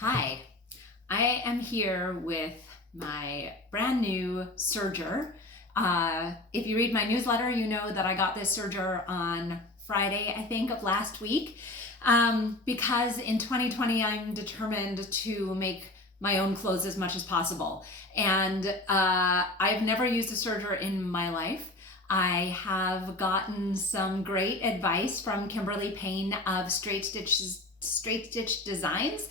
Hi, I am here with my brand new serger. If you read my newsletter, you know that I got this serger on Friday, I think, of last week, because in 2020 I'm determined to make my own clothes as much as possible. And I've never used a serger in my life. I have gotten some great advice from Kimberly Payne of Straight Stitch Designs.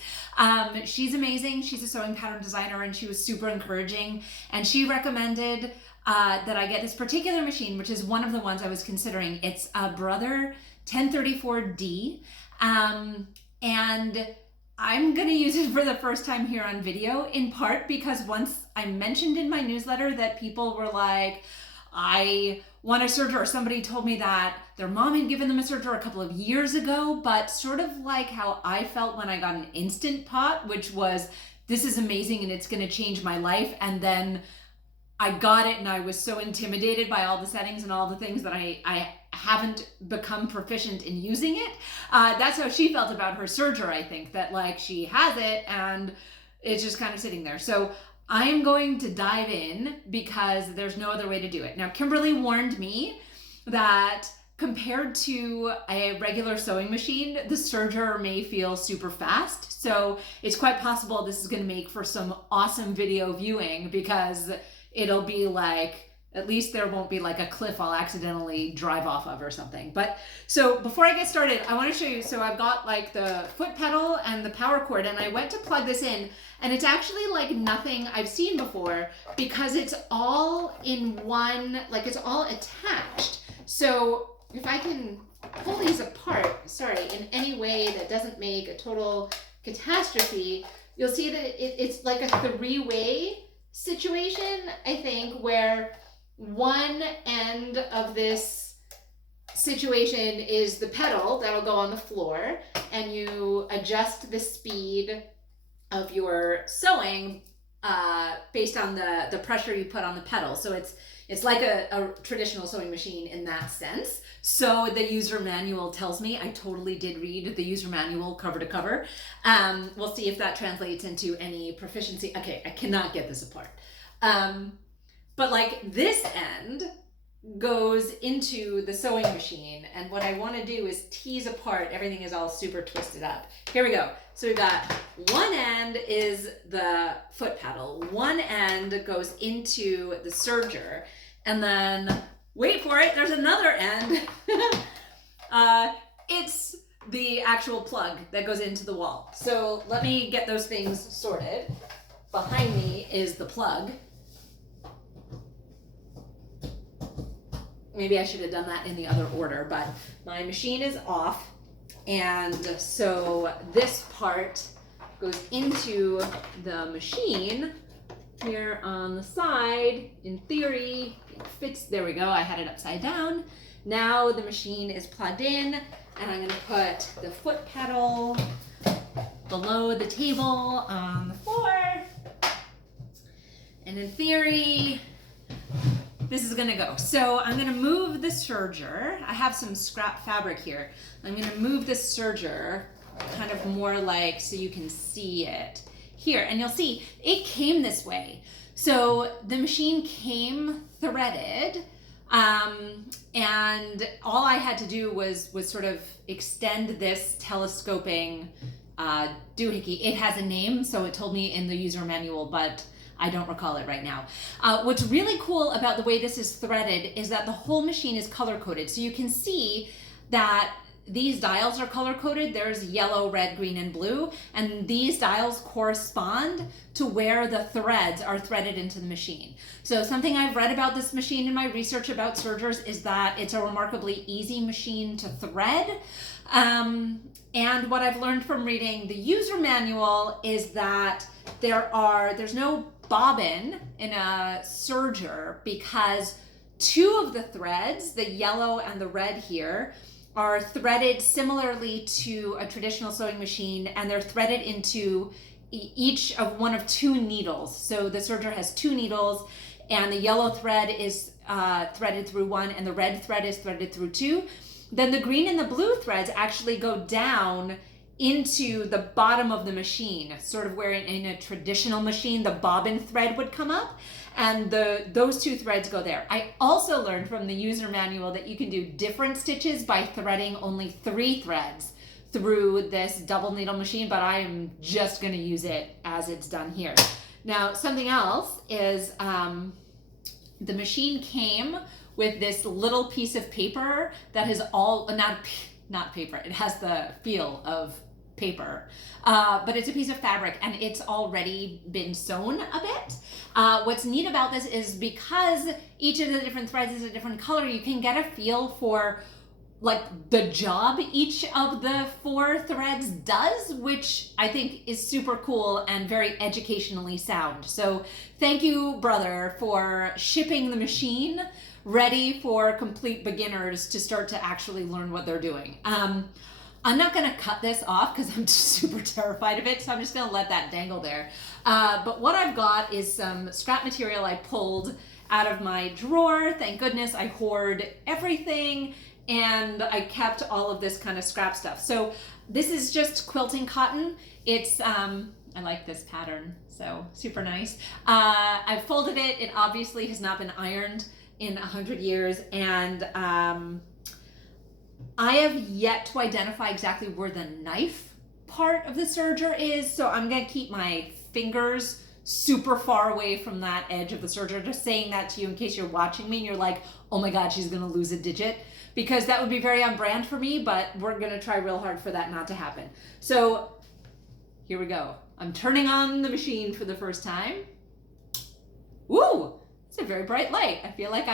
She's amazing. She's a sewing pattern designer, and she was super encouraging. And she recommended that I get this particular machine, which is one of the ones I was considering. It's a Brother 1034D. And I'm going to use it for the first time here on video, in part because once I mentioned in my newsletter that people were like, I want a serger, or somebody told me that their mom had given them a serger a couple of years ago, but sort of like how I felt when I got an Instant Pot, which was, this is amazing and it's going to change my life. And then I got it and I was so intimidated by all the settings and all the things that I haven't become proficient in using it. That's how she felt about her serger, I think, that like she has it and it's just kind of sitting there. So I am going to dive in because there's no other way to do it. Now, Kimberly warned me that compared to a regular sewing machine, the serger may feel super fast. So it's quite possible this is going to make for some awesome video viewing, because it'll be like, at least there won't be like a cliff I'll accidentally drive off of or something. But so before I get started, I want to show you. So I've got like the foot pedal and the power cord, and I went to plug this in, and it's actually like nothing I've seen before because it's all in one, like it's all attached. So if I can pull these apart, sorry, in any way that doesn't make a total catastrophe, you'll see that it's like a three-way situation, I think, where one end of this situation is the pedal that'll go on the floor, and you adjust the speed of your sewing based on the pressure you put on the pedal. So it's like a traditional sewing machine in that sense. So the user manual tells me. I totally did read the user manual cover to cover. We'll see if that translates into any proficiency. Okay, I cannot get this apart. But like this end goes into the sewing machine, and what I want to do is tease apart. Everything is all super twisted up. Here we go. So we've got one end is the foot pedal, one end goes into the serger, and then wait for it, there's another end. It's the actual plug that goes into the wall. So let me get those things sorted. Behind me is the plug. Maybe I should have done that in the other order, but my machine is off. And so this part goes into the machine here on the side. In theory, it fits. There we go. I had it upside down. Now the machine is plugged in, and I'm going to put the foot pedal below the table on the floor. And in theory, this is gonna go. So I'm gonna move the serger. I have some scrap fabric here. I'm gonna move this serger kind of more like so you can see it here. And you'll see it came this way. So the machine came threaded, and all I had to do was sort of extend this telescoping doohickey. It has a name, so it told me in the user manual, but I don't recall it right now. What's really cool about the way this is threaded is that the whole machine is color-coded. So you can see that these dials are color-coded. There's yellow, red, green, and blue. And these dials correspond to where the threads are threaded into the machine. So something I've read about this machine in my research about sergers is that it's a remarkably easy machine to thread. And what I've learned from reading the user manual is that there's no bobbin in a serger because two of the threads, the yellow and the red here, are threaded similarly to a traditional sewing machine, and they're threaded into each of one of two needles. So the serger has two needles, and the yellow thread is threaded through one, and the red thread is threaded through two. Then the green and the blue threads actually go down into the bottom of the machine, sort of where in a traditional machine, the bobbin thread would come up, and those two threads go there. I also learned from the user manual that you can do different stitches by threading only 3 threads through this double needle machine, but I am just gonna use it as it's done here. Now, something else is the machine came with this little piece of paper that has not paper, it has the feel of paper, but it's a piece of fabric and it's already been sewn a bit. What's neat about this is because each of the different threads is a different color, you can get a feel for like the job each of the 4 threads does, which I think is super cool and very educationally sound. So thank you, brother, for shipping the machine ready for complete beginners to start to actually learn what they're doing. I'm not gonna cut this off because I'm just super terrified of it, so I'm just gonna let that dangle there. But what I've got is some scrap material I pulled out of my drawer. Thank goodness I hoard everything, and I kept all of this kind of scrap stuff. So this is just quilting cotton. It's, I like this pattern, so super nice. I've folded it. It obviously has not been ironed in 100 years, and I have yet to identify exactly where the knife part of the serger is, so I'm gonna keep my fingers super far away from that edge of the serger. Just saying that to you in case you're watching me and you're like, oh my God, she's gonna lose a digit, because that would be very on brand for me, but we're gonna try real hard for that not to happen. So here we go. I'm turning on the machine for the first time. Woo! It's a very bright light. I feel like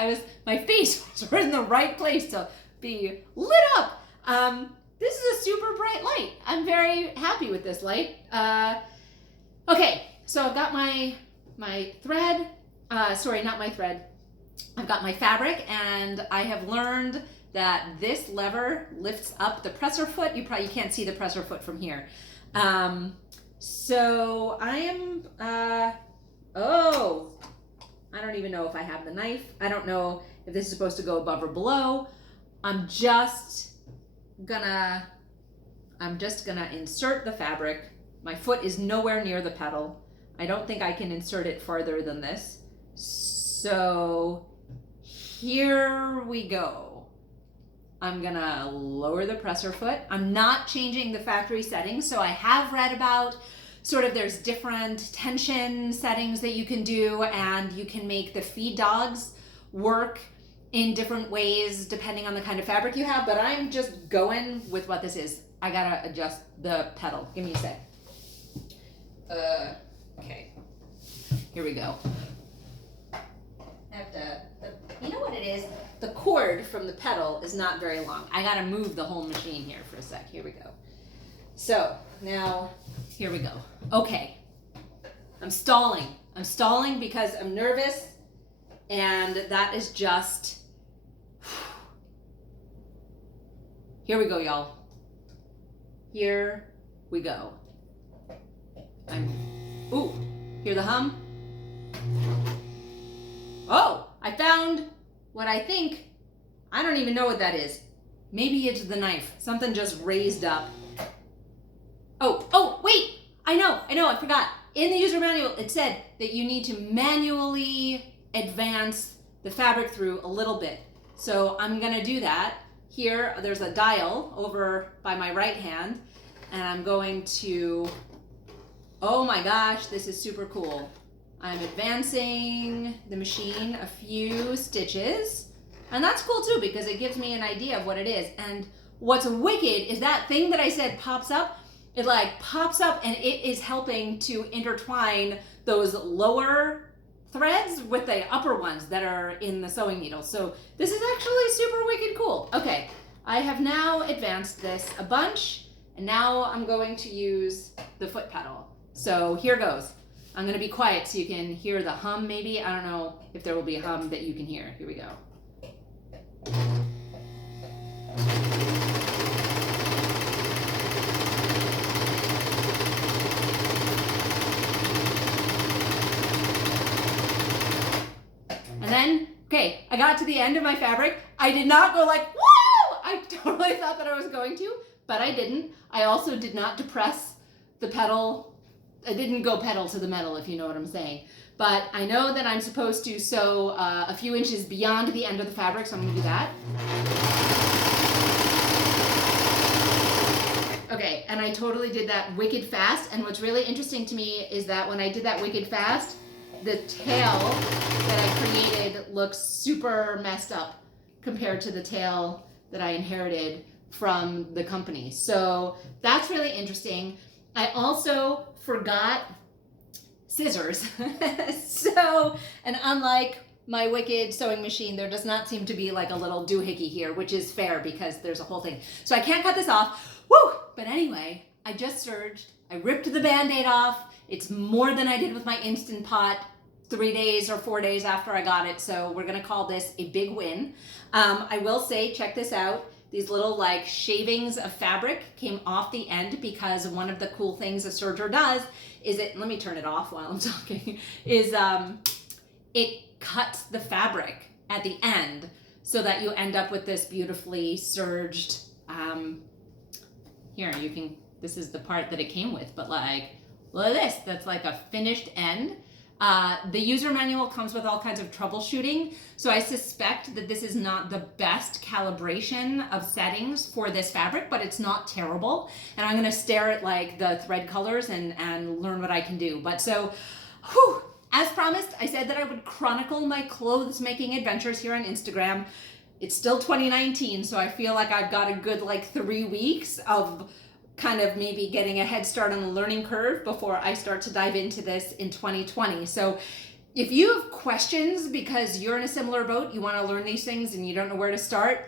my face was in the right place to be lit up. This is a super bright light. I'm very happy with this light. Okay, so I've got my thread, sorry, not my thread. I've got my fabric, and I have learned that this lever lifts up the presser foot. You can't see the presser foot from here. So I am, oh, I don't even know if I have the knife. I don't know if this is supposed to go above or below. I'm just gonna insert the fabric. My foot is nowhere near the pedal. I don't think I can insert it farther than this. So here we go. I'm gonna lower the presser foot. I'm not changing the factory settings. So I have read about sort of there's different tension settings that you can do, and you can make the feed dogs work in different ways depending on the kind of fabric you have, but I'm just going with what this is. I gotta adjust the pedal. Give me a sec. Okay. Here we go. I have to, you know what it is? The cord from the pedal is not very long. I gotta move the whole machine here for a sec. Here we go. So now, here we go. Okay. I'm stalling. I'm stalling because I'm nervous, and that is just, here we go, y'all. Here we go. Ooh, hear the hum? Oh, I found what I think, I don't even know what that is. Maybe it's the knife. Something just raised up. Oh, wait, I know, I forgot. In the user manual, it said that you need to manually advance the fabric through a little bit. So I'm gonna do that. Here, there's a dial over by my right hand, and I'm going to, oh my gosh, this is super cool. I'm advancing the machine a few stitches, and that's cool too because it gives me an idea of what it is. And what's wicked is that thing that I said pops up, it like pops up and it is helping to intertwine those lower threads with the upper ones that are in the sewing needle. So this is actually super wicked cool. Okay, I have now advanced this a bunch, and now I'm going to use the foot pedal. So here goes. I'm gonna be quiet so you can hear the hum maybe. I don't know if there will be a hum that you can hear. Here we go. And then, okay, I got to the end of my fabric. I did not go like, whoa! I totally thought that I was going to, but I didn't. I also did not depress the pedal. I didn't go pedal to the metal, if you know what I'm saying. But I know that I'm supposed to sew a few inches beyond the end of the fabric, so I'm gonna do that. Okay, and I totally did that wicked fast, and what's really interesting to me is that when I did that wicked fast, the tail that I created looks super messed up compared to the tail that I inherited from the company. So that's really interesting. I also forgot scissors. So, and unlike my wicked sewing machine, there does not seem to be like a little doohickey here, which is fair because there's a whole thing. So I can't cut this off. Woo! But anyway, I just serged. I ripped the Band-Aid off. It's more than I did with my Instant Pot 3 days or 4 days after I got it. So we're gonna call this a big win. I will say, check this out. These little like shavings of fabric came off the end because one of the cool things a serger does is let me turn it off while I'm talking, is it cuts the fabric at the end so that you end up with this beautifully serged, here you can, this is the part that it came with, but like, look at this, that's like a finished end. The user manual comes with all kinds of troubleshooting, so I suspect that this is not the best calibration of settings for this fabric, but it's not terrible. And I'm gonna stare at like the thread colors and learn what I can do. But so, whew, as promised, I said that I would chronicle my clothes making adventures here on Instagram. It's still 2019, so I feel like I've got a good like 3 weeks of kind of maybe getting a head start on the learning curve before I start to dive into this in 2020. So if you have questions because you're in a similar boat, you want to learn these things and you don't know where to start,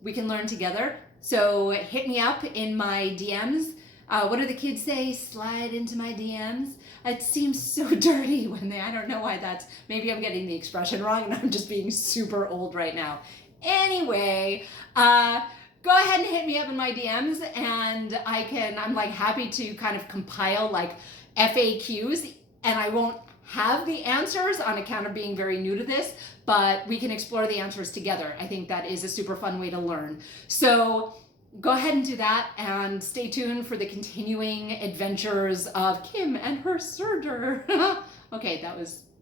we can learn together. So hit me up in my DMs. What do the kids say? Slide into my DMs. It seems so dirty when I don't know why that's, maybe I'm getting the expression wrong and I'm just being super old right now. Anyway, go ahead and hit me up in my DMs and I'm like happy to kind of compile like FAQs, and I won't have the answers on account of being very new to this, but we can explore the answers together. I think that is a super fun way to learn. So go ahead and do that and stay tuned for the continuing adventures of Kim and her serger. Okay,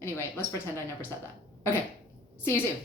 anyway, let's pretend I never said that. Okay, see you soon.